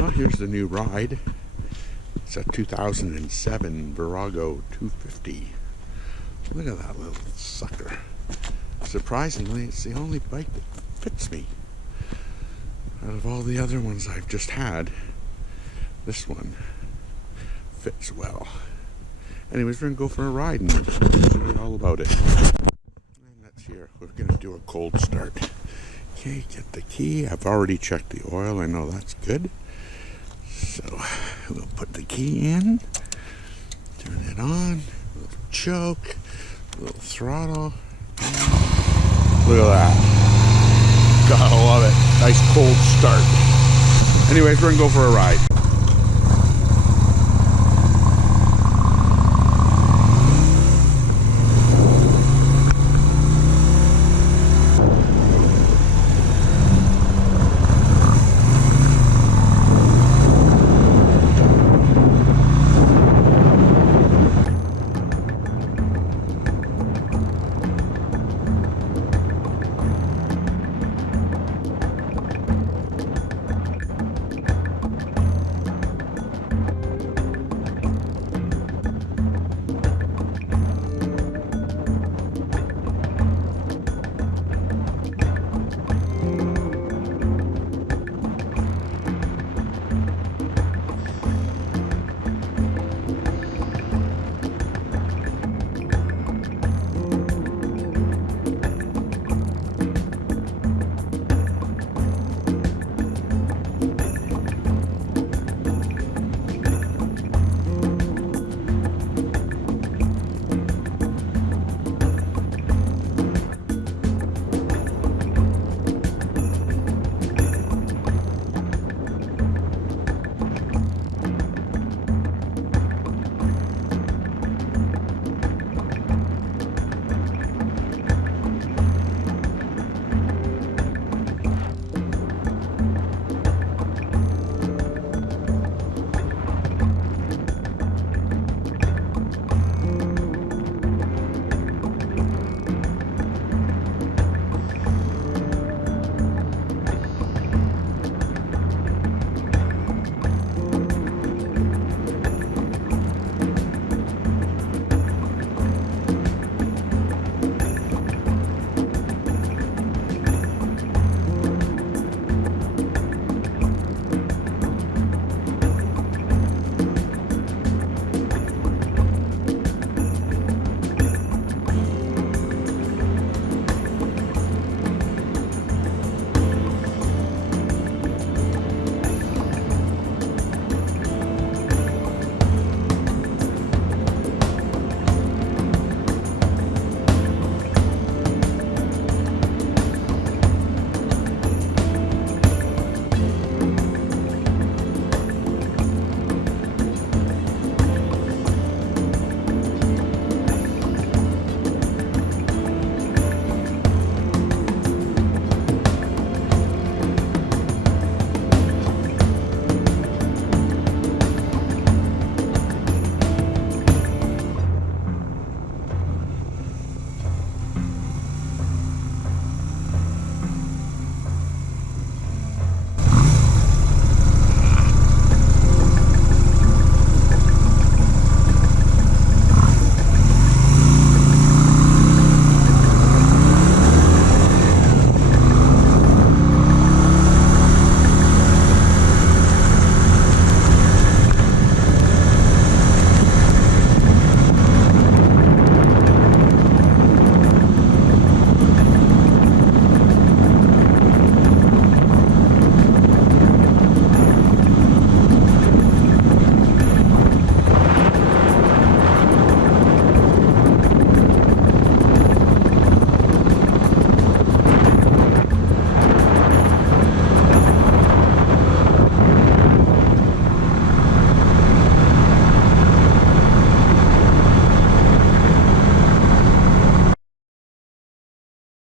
Oh, here's the new ride. It's a 2007 Virago 250. Look at that little sucker. Surprisingly, it's the only bike that fits me. Out of all the other ones I've just had, this one fits well. Anyways, we're going to go for a ride and tell you all about it. And that's here. We're going to do a cold start. Okay, get the key. I've already checked the oil. I know that's good. So we'll put the key in, turn it on, a little choke, a little throttle. Look at that. Gotta love it. Nice cold start. Anyways, we're going to go for a ride.